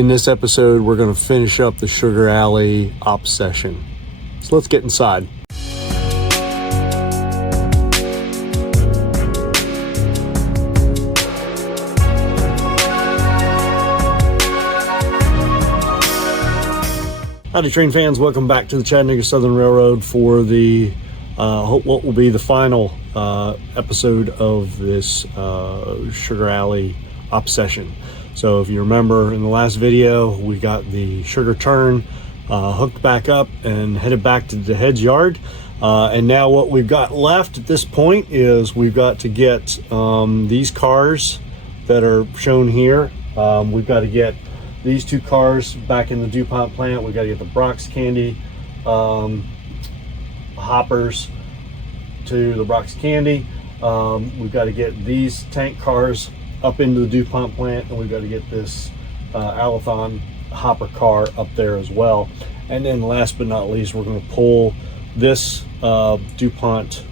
In this episode, we're going to finish up the Sugar Alley op session. So let's get inside. Howdy train fans, welcome back to the Chattanooga Southern Railroad for the what will be the final episode of this Sugar Alley op session. So if you remember in the last video, we got the sugar turn hooked back up and headed back to the head's yard. And now what we've got left at this point is we've got to get these cars that are shown here. We've got to get these two cars back in the DuPont plant. We've got to get the Brock's Candy hoppers to the Brock's Candy. We've got to get these tank cars up into the DuPont plant, and we've got to get this Alathon hopper car up there as well. And then last but not least, we're going to pull this DuPont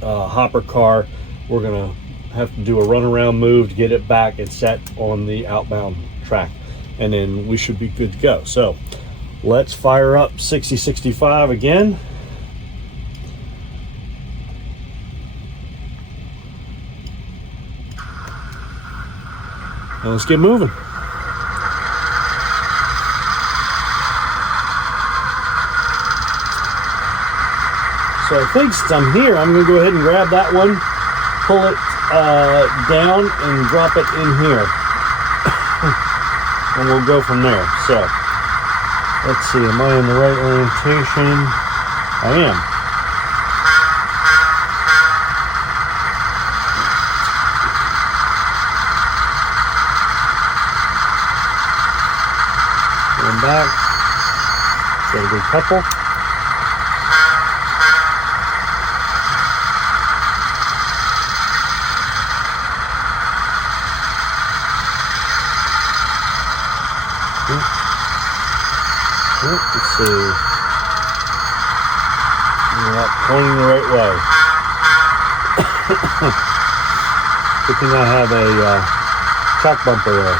hopper car. We're going to have to do a runaround move to get it back and set on the outbound track, and then we should be good to go. So let's fire up 6065 again. And let's get moving. So I think since I'm here, I'm going to go ahead and grab that one, pull it down and drop it in here. And we'll go from there. So let's see, am I in the right orientation? I am. Going back. Got a good couple. Let's see. We're not pointing the right way. Good thing I have a shock bumper there.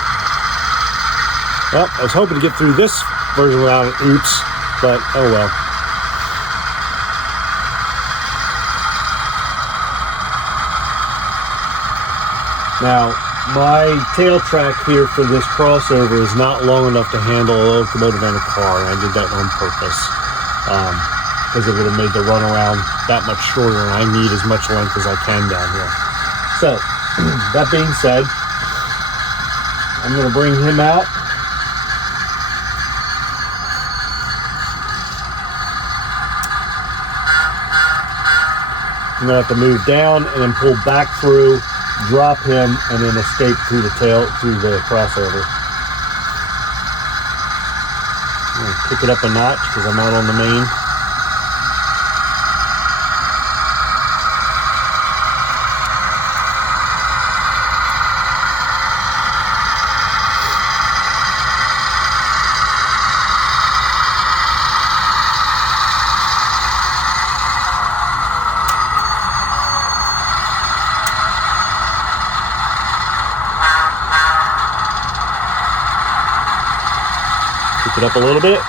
Well, I was hoping to get through this version without an oops, but oh well. Now, my tail track here for this crossover is not long enough to handle a locomotive and a car. I did that on purpose because it would have made the runaround that much shorter, and I need as much length as I can down here. So, that being said, I'm going to bring him out. I'm going to have to move down and then pull back through, drop him, and then escape through the tail, through the crossover. I'm going to kick it up a notch because I'm out on the main. Pick it up a little bit.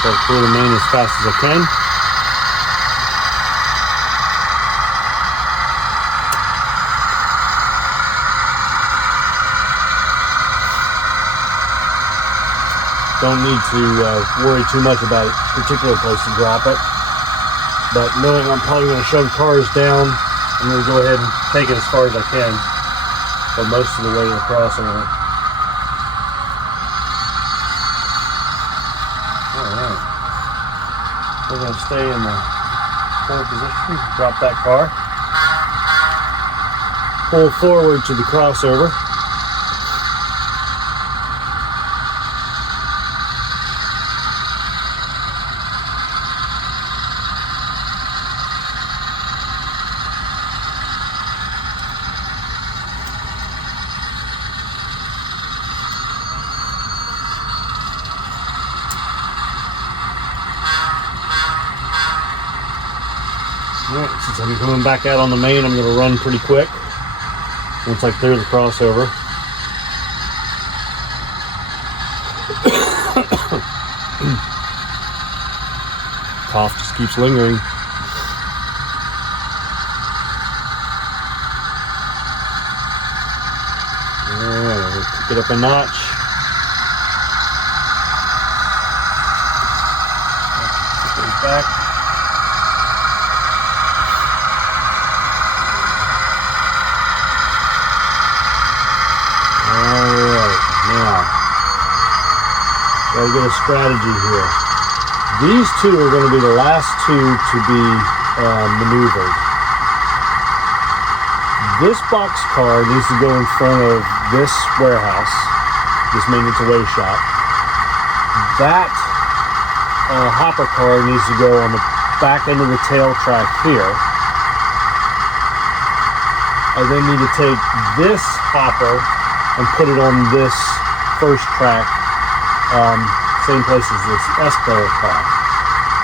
Try to clear the main as fast as I can. Don't need to worry too much about a particular place to drop it. But knowing I'm probably going to shove cars down, I'm going to go ahead and take it as far as I can, but most of the way to the crossover. Alright. We're going to stay in the forward position, drop that car, pull forward to the crossover. Alright, since I'm coming back out on the main, I'm going to run pretty quick once I clear the crossover. Cough just keeps lingering. Alright, let's pick it up a notch. Put it back. Alright, now, gotta get a strategy here. These two are going to be the last two to be maneuvered. This boxcar needs to go in front of this warehouse, this maintenance away shop. That hopper car needs to go on the back end of the tail track here. I then need to take this hopper and put it on this first track, same place as this Escalator car.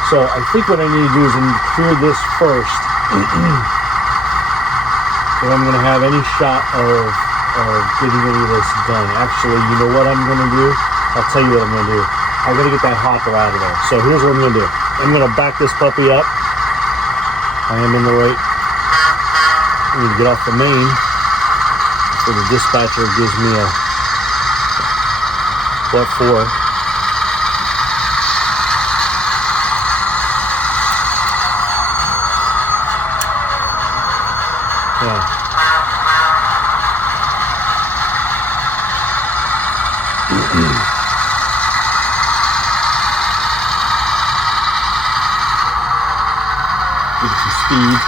So I think what I need to do is I need to clear this first. If I'm going to have any shot of getting any of this done. Actually, you know what I'm going to do? I'll tell you what I'm going to do. I got to get that hopper out of there. So here's what I'm going to do. I'm going to back this puppy up. I am in the right. I need to get off the main so the dispatcher gives me a what for. Yeah. Give it some speed.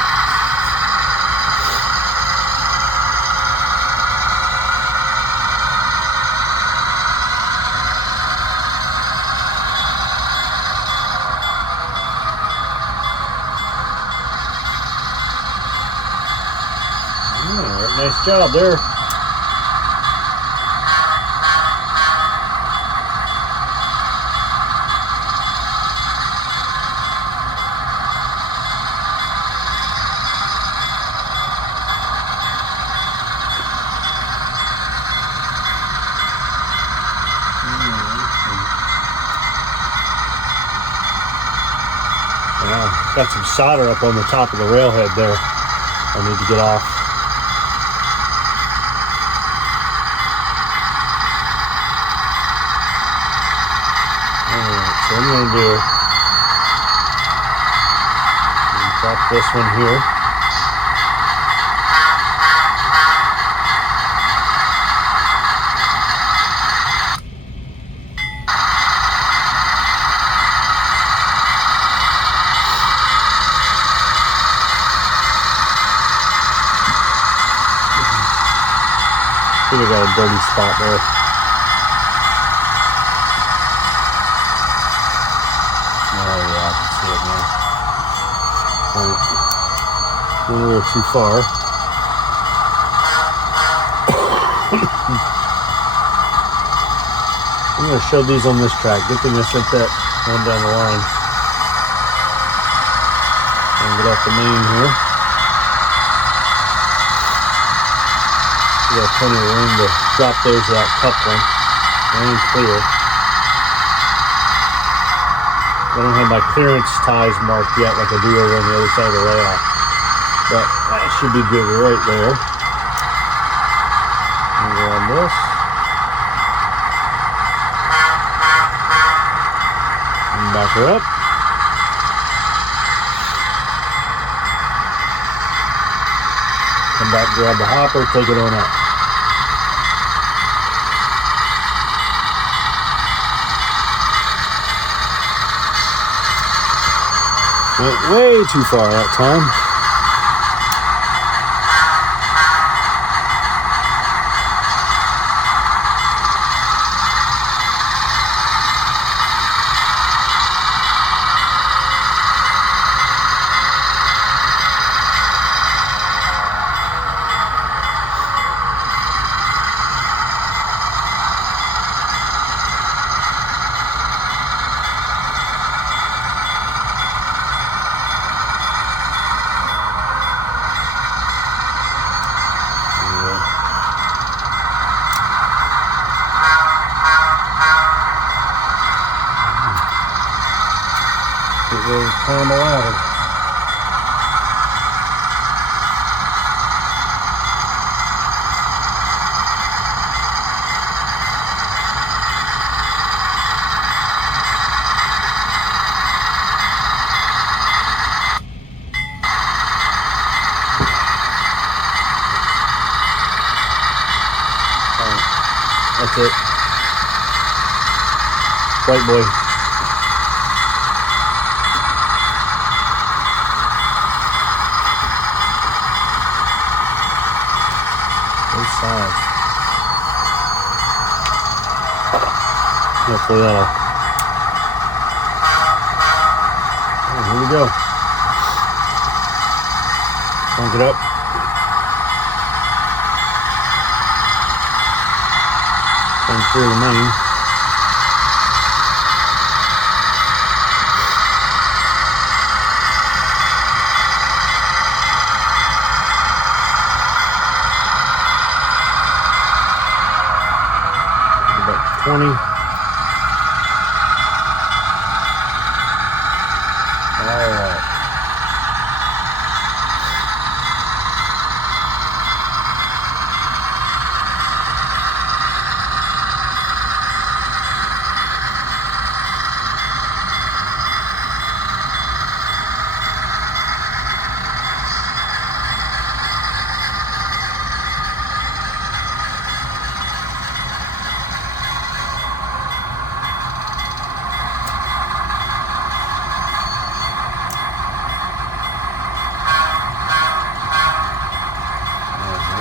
Nice job there. Got some solder up on the top of the railhead there. I need to get off. Alright, so I'm going to do, drop this one here. I think I got a dirty spot there. Oh yeah, I can see it now. Alright. Went a little too far. I'm going to shove these on this track. Good thing I sent that one down the line. And get off the main here. We got plenty of room to drop those without coupling. Rain clear. I don't have my clearance ties marked yet like I do over on the other side of the layout. But that should be good right there. And on this. And back her up. Come back, grab the hopper, take it on up. Went way too far that time. climb a ladder. That's it. White boy. Both sides. Hopefully that'll. Oh, here we go. Crank it up. And clear the main. About 20. All right.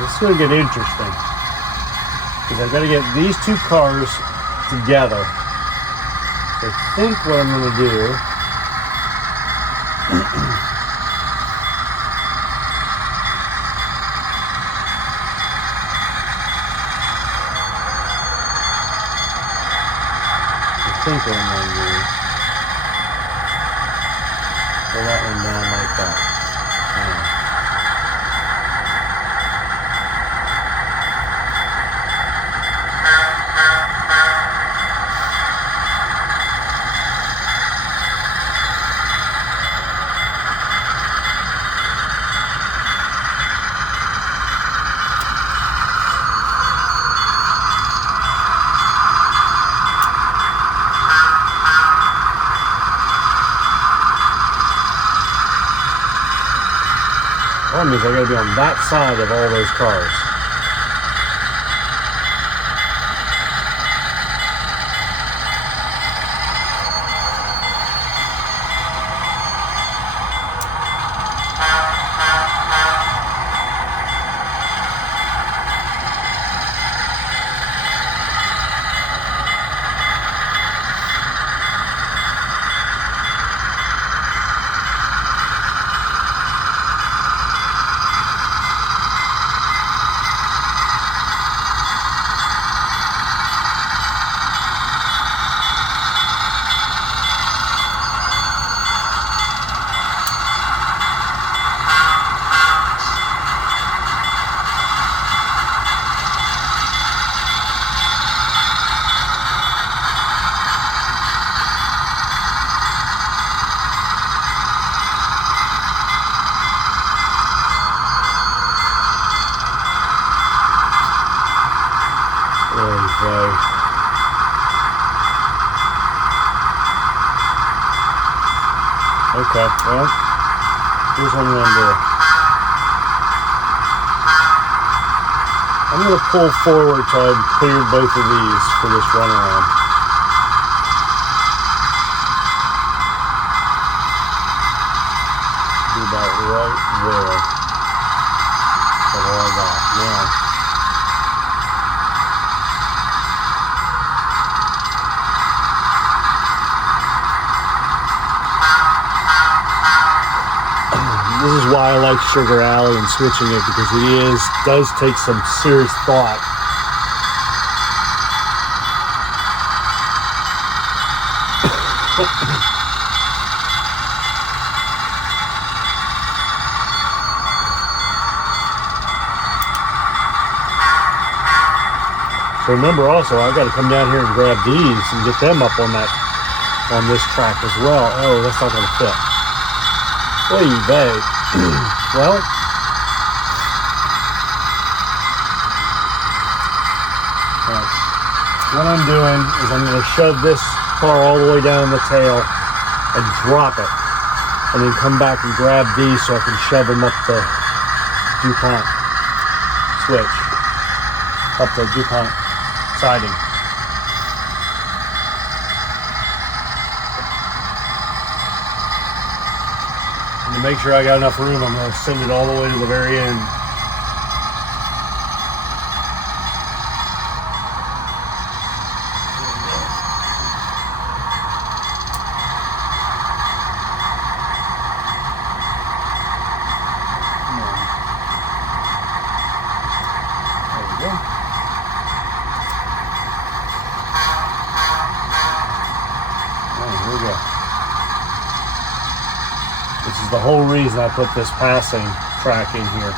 It's going to get interesting because I've got to get these two cars together. So I think what I'm going to do pull that one down like that. Problem is I gotta be on that side of all those cars. Okay, well, here's what I'm going to do. I'm going to pull forward till I've cleared both of these for this run around. Do about right there. That's all I got. Now, this is why I like Sugar Alley and switching it, because it does take some serious thought. So remember also, I got to come down here and grab these and get them up on this track as well. Oh, that's not going to fit. Oy vey. Well, what I'm doing is I'm going to shove this car all the way down the tail and drop it, and then come back and grab these so I can shove them up the DuPont switch, up the DuPont siding. And to make sure I got enough room, I'm going to send it all the way to the very end. This is the whole reason I put this passing track in here.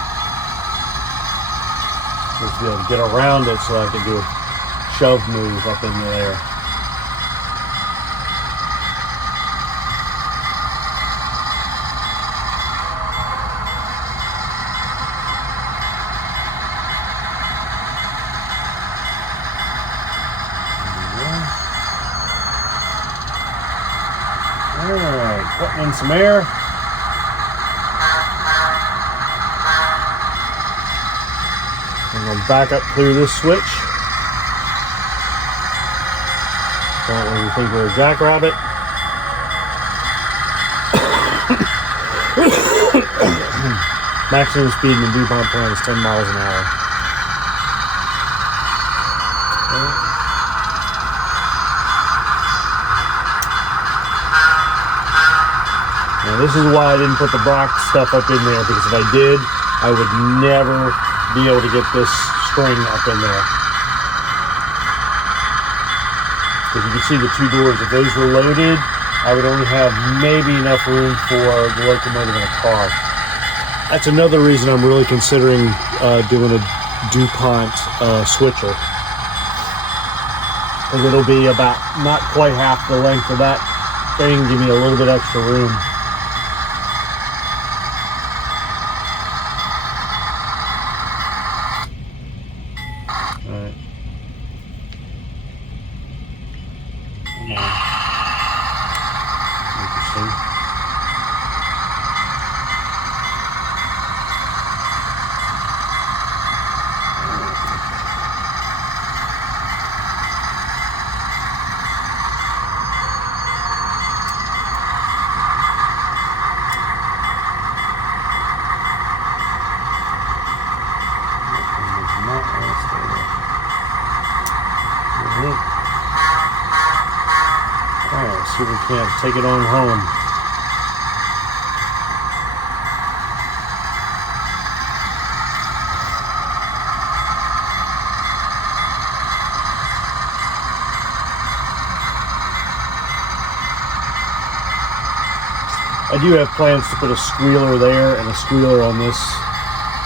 Just to be able to get around it so I can do a shove move up into there. Alright, putting in some air. I'm going to back up through this switch. Don't let me think we're a jackrabbit. Maximum speed in the DuPont plant is 10 miles an hour. Now this is why I didn't put the box stuff up in there, because if I did, I would never be able to get this string up in there. Because you can see the two doors, if those were loaded, I would only have maybe enough room for the locomotive in a car. That's another reason I'm really considering doing a DuPont switcher. Because it'll be about not quite half the length of that thing, give me a little bit extra room. Interesting. Alright, see if we can't take it on home. I do have plans to put a squealer there and a squealer on this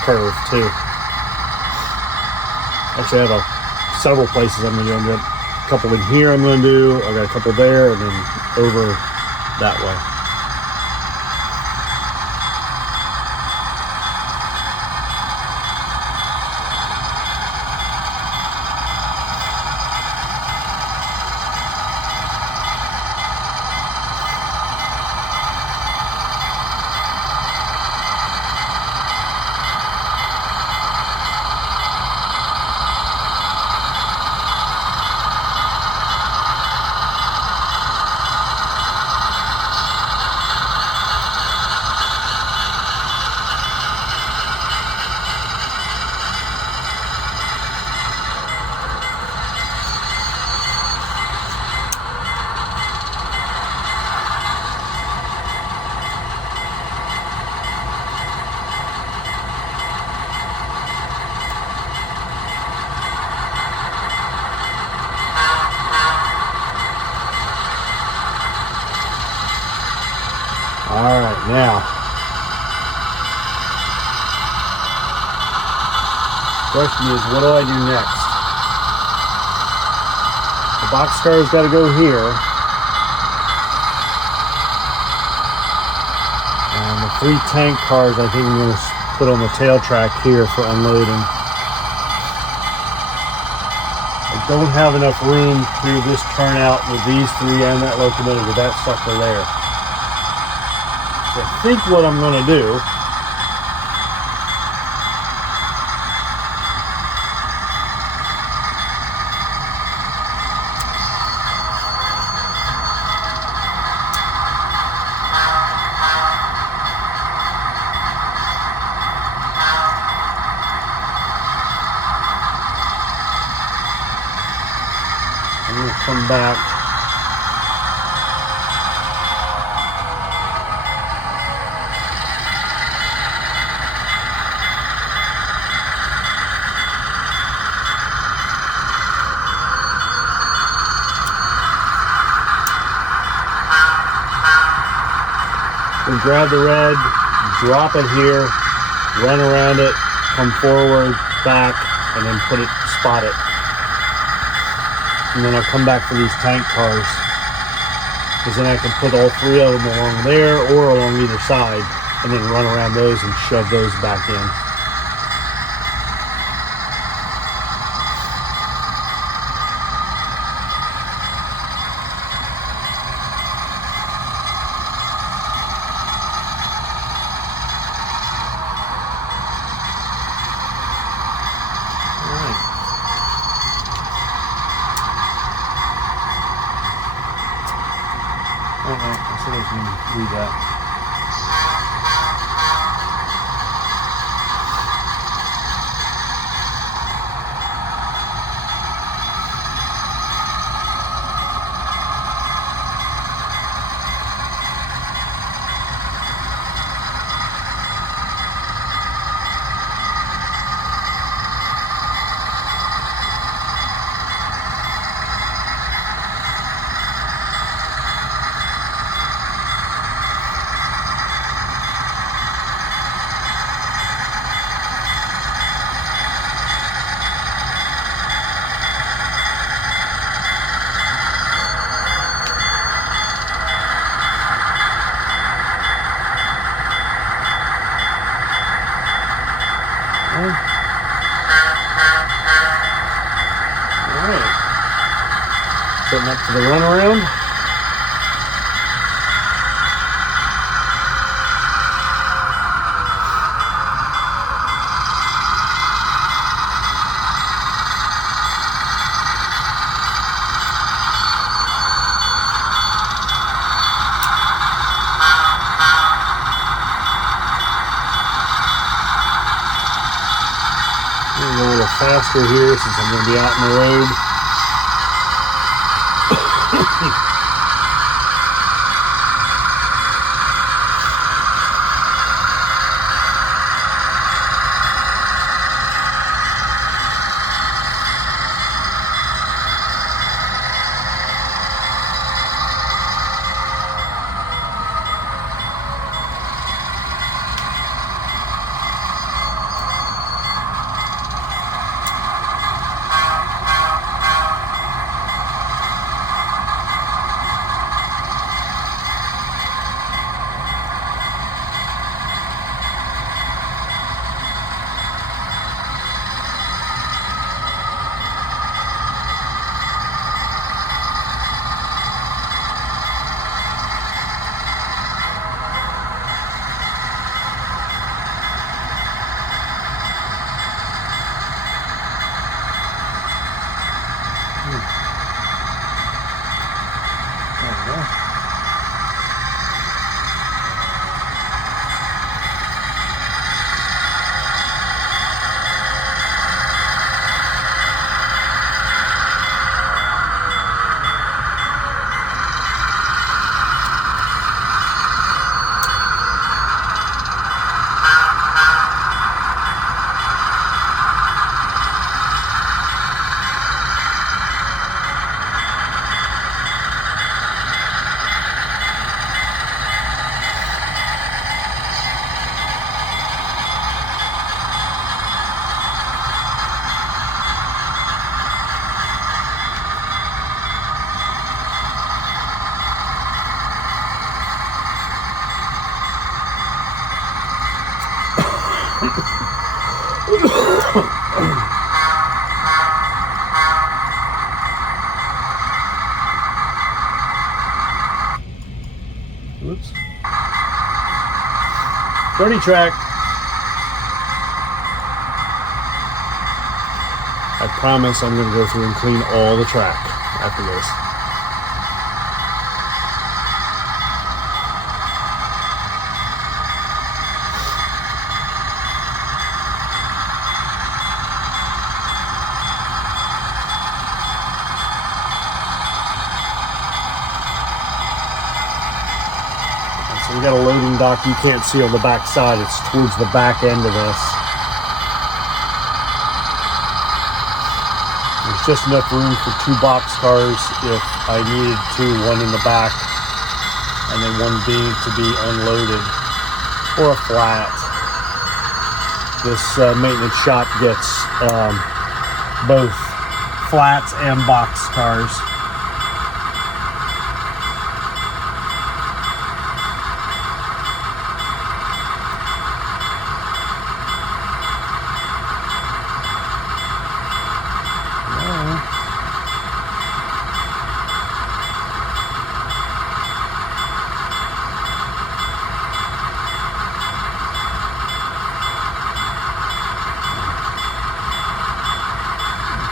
curve too. Actually, I have several places I'm going to do. A couple in here I'm going to do. I got a couple there, and then over that way. Alright, now, question is, what do I do next? The boxcar's got to go here, and the 3 tank cars I think I'm going to put on the tail track here for unloading. I don't have enough room through this turnout with these 3 and that locomotive with that sucker there. So I think what I'm going to do I'm going to come back and grab the red, drop it here, run around it, come forward, back, and then spot it. And then I'll come back for these tank cars, because then I can put all 3 of them along there or along either side, and then run around those and shove those back in. I said I was going to read that. Alright. Setting up for the runaround. I'm going to go a little faster here since I'm going to be out in the road. Dirty track. I promise I'm going to go through and clean all the track after this. So we got a loading dock you can't see on the back side. It's towards the back end of this. There's just enough room for 2 box cars if I needed to, one in the back and then one being to be unloaded, or a flat. This maintenance shop gets both flats and box cars.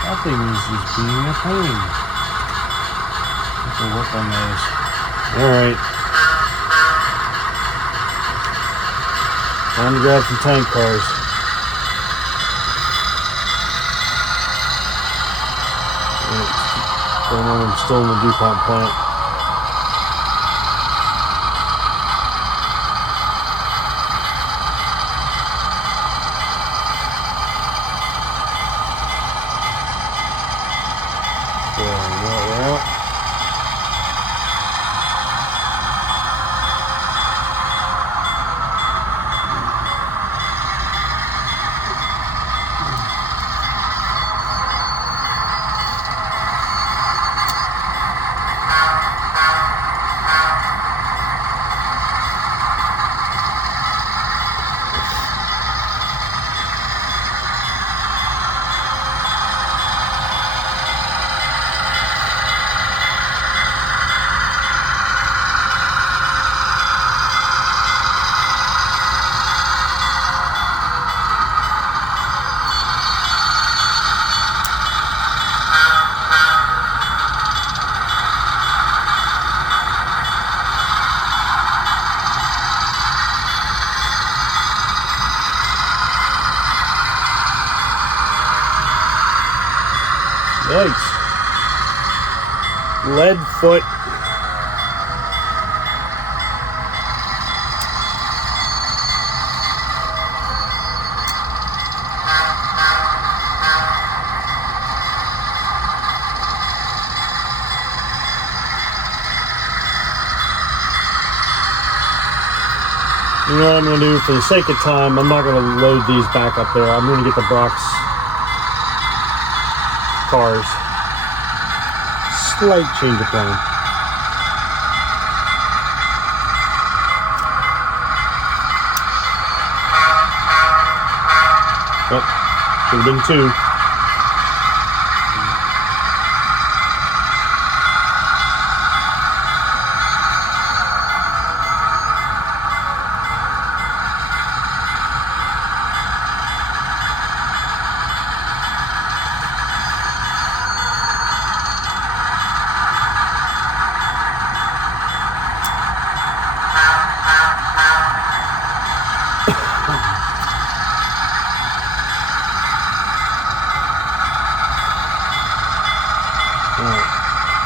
That thing is just being a pain. Have to work on those. Alright. Time to grab some tank cars. Going on, I'm still in the DuPont plant. Yikes. Lead foot. You know what I'm going to do for the sake of time? I'm not going to load these back up there. I'm going to get the Brox cars. Slight change of plan. Oh, should have been 2.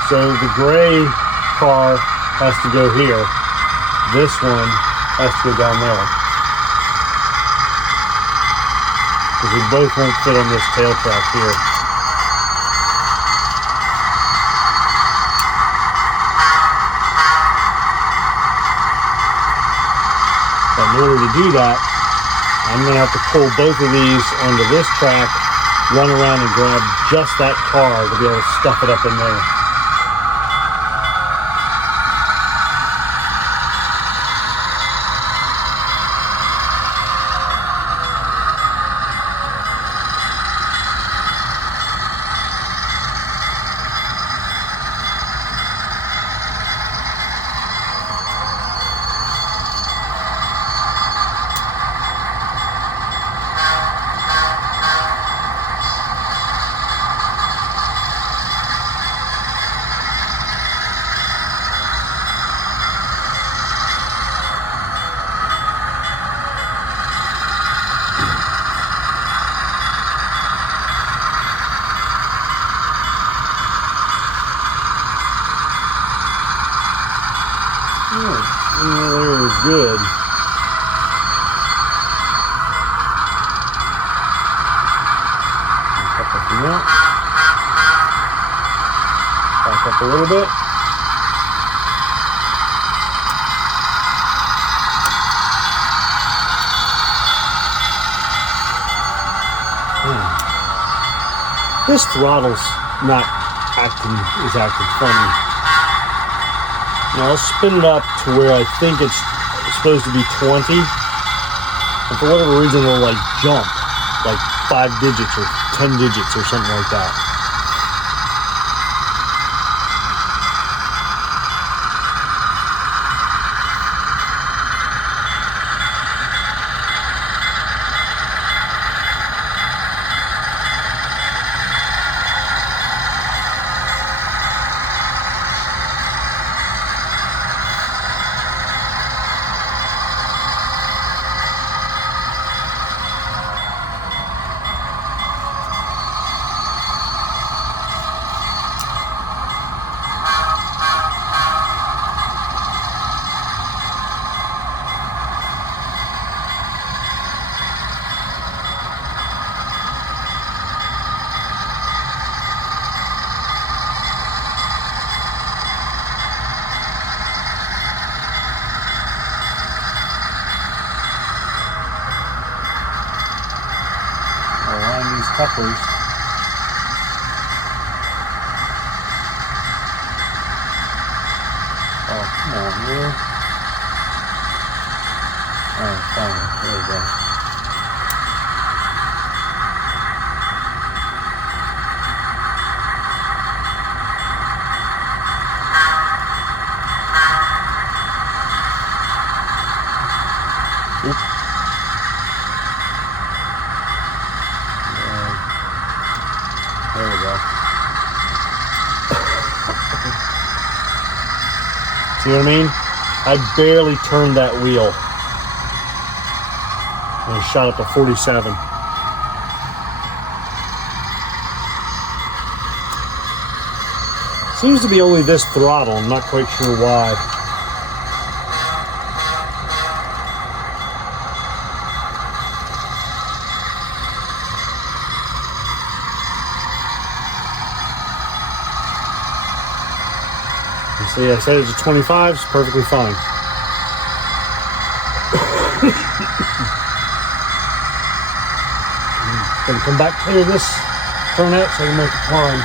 So the gray car has to go here. This one has to go down there. Because we both won't fit on this tail track here. But in order to do that, I'm going to have to pull both of these onto this track, run around and grab just that car to be able to stuff it up in there. good. Back up a little bit. This throttle's not acting funny. Now I'll spin it up to where I think it's supposed to be 20, and for whatever reason it'll like jump like 5 digits or 10 digits or something like that. Couplers. Oh, come on, man. Oh, fine. There we go. Oops. There we go. See what I mean? I barely turned that wheel. And it shot up to 47. Seems to be only this throttle. I'm not quite sure why. See, I set it to 25, it's perfectly fine. I'm gonna come back clear this turnout so I can make a climb.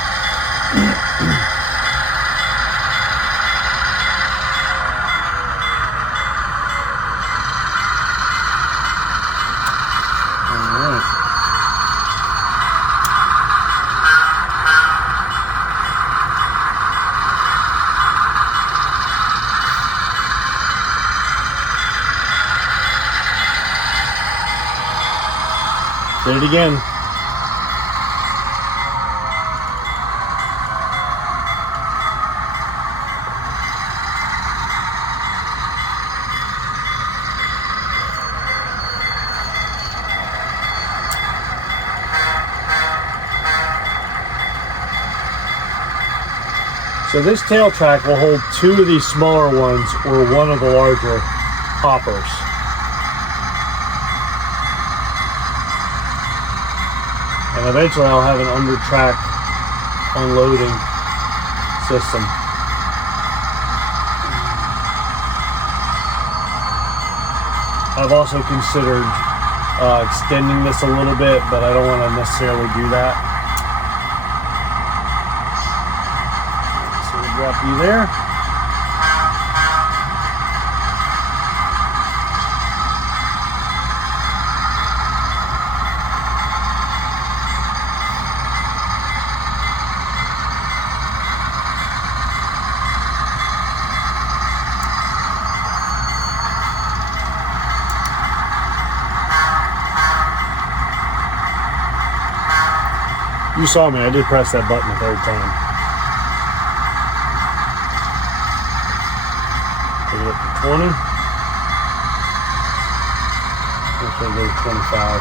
Did it again. So this tail track will hold 2 of these smaller ones or 1 of the larger hoppers. And eventually I'll have an under-track unloading system. I've also considered extending this a little bit, but I don't want to necessarily do that. So we'll drop you there. You saw me, I did press that button the 3rd time. Take it up to 20. Actually, go to 25.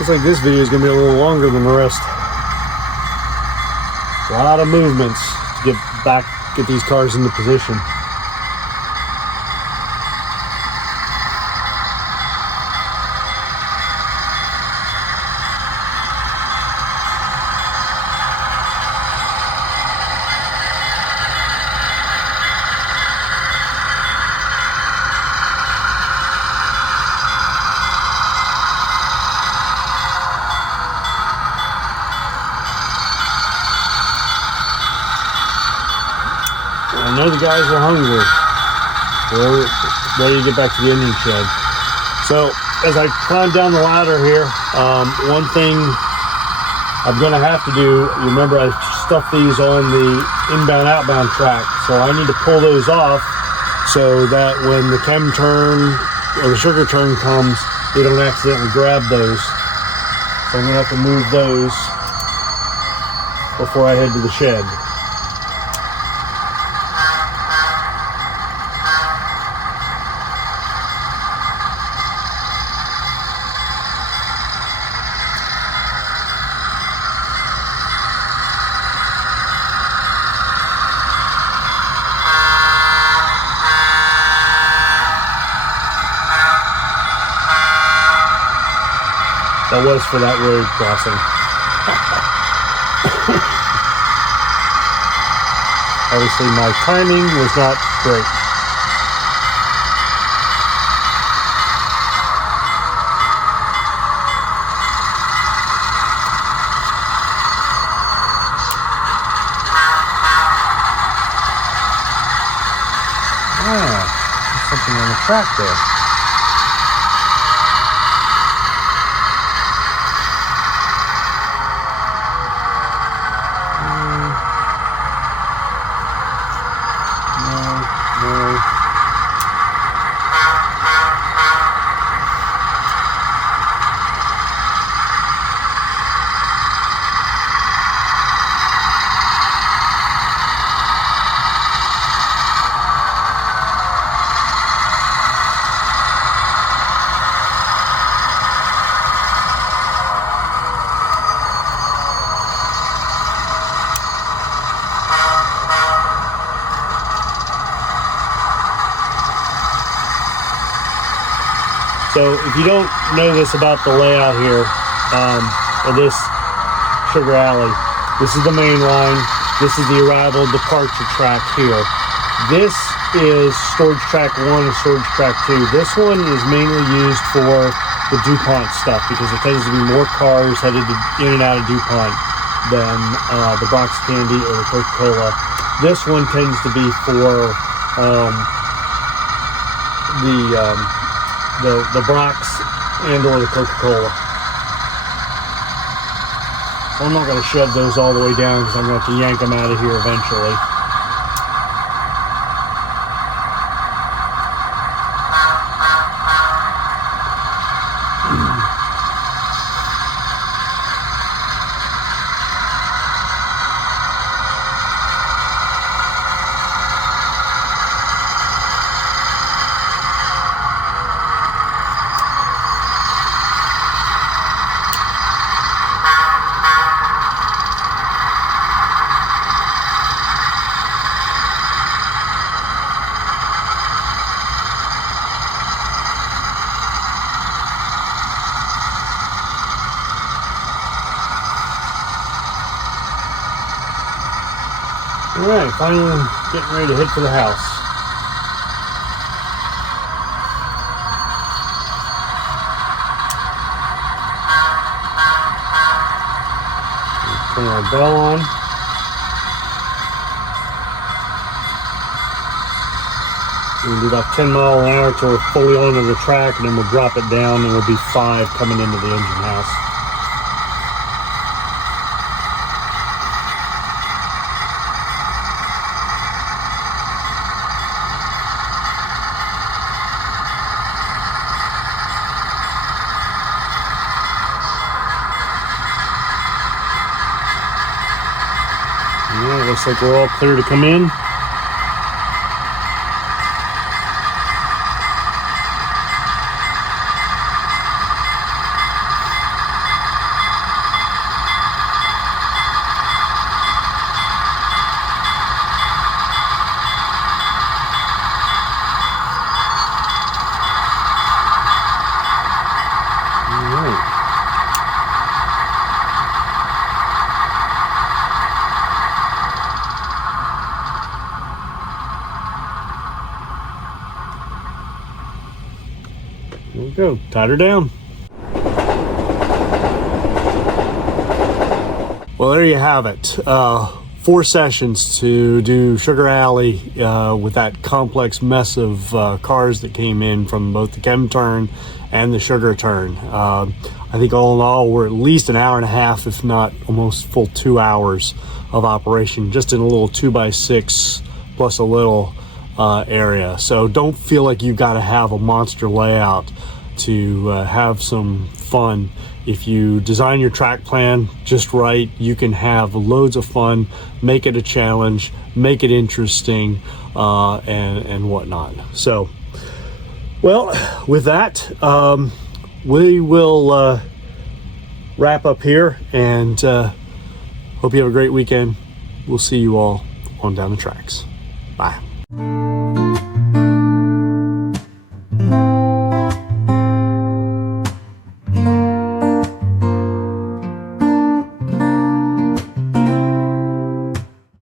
Looks like this video is going to be a little longer than the rest. A lot of movements to get these cars into position. I know the guys are hungry. We're ready to get back to the engine shed. So as I climb down the ladder here, one thing I'm going to have to do, you remember I stuffed these on the inbound outbound track, so I need to pull those off so that when the chem turn or the sugar turn comes, they don't accidentally grab those. So I'm going to have to move those before I head to the shed. That was for that road crossing. Obviously my timing was not great. There's something on the track there. So if you don't know this about the layout here, of this sugar alley, this is the main line, this is the arrival departure track here. This is storage track 1 and storage track 2. This one is mainly used for the DuPont stuff because there tends to be more cars headed in and out of DuPont than the box candy or the Coca-Cola. This one tends to be for the Brox and or the Coca-Cola. So I'm not going to shove those all the way down because I'm going to have to yank them out of here eventually. Alright, finally getting ready to head for the house. Turn our bell on. We'll do about 10 miles an hour till we're fully onto the track, and then we'll drop it down, and we'll be 5 coming into the engine house. Yeah, looks like we're all clear to come in. we go. Tied her down. Well, there you have it. 4 sessions to do Sugar Alley with that complex mess of cars that came in from both the Chem turn and the Sugar turn. I think all in all, we're at least an hour and a half, if not almost full 2 hours of operation, just in a little 2x6 plus a little area. So don't feel like you've got to have a monster layout to have some fun. If you design your track plan just right, you can have loads of fun, make it a challenge, make it interesting, and whatnot. So, well, with that, we will wrap up here, and hope you have a great weekend. We'll see you all on down the tracks. Bye.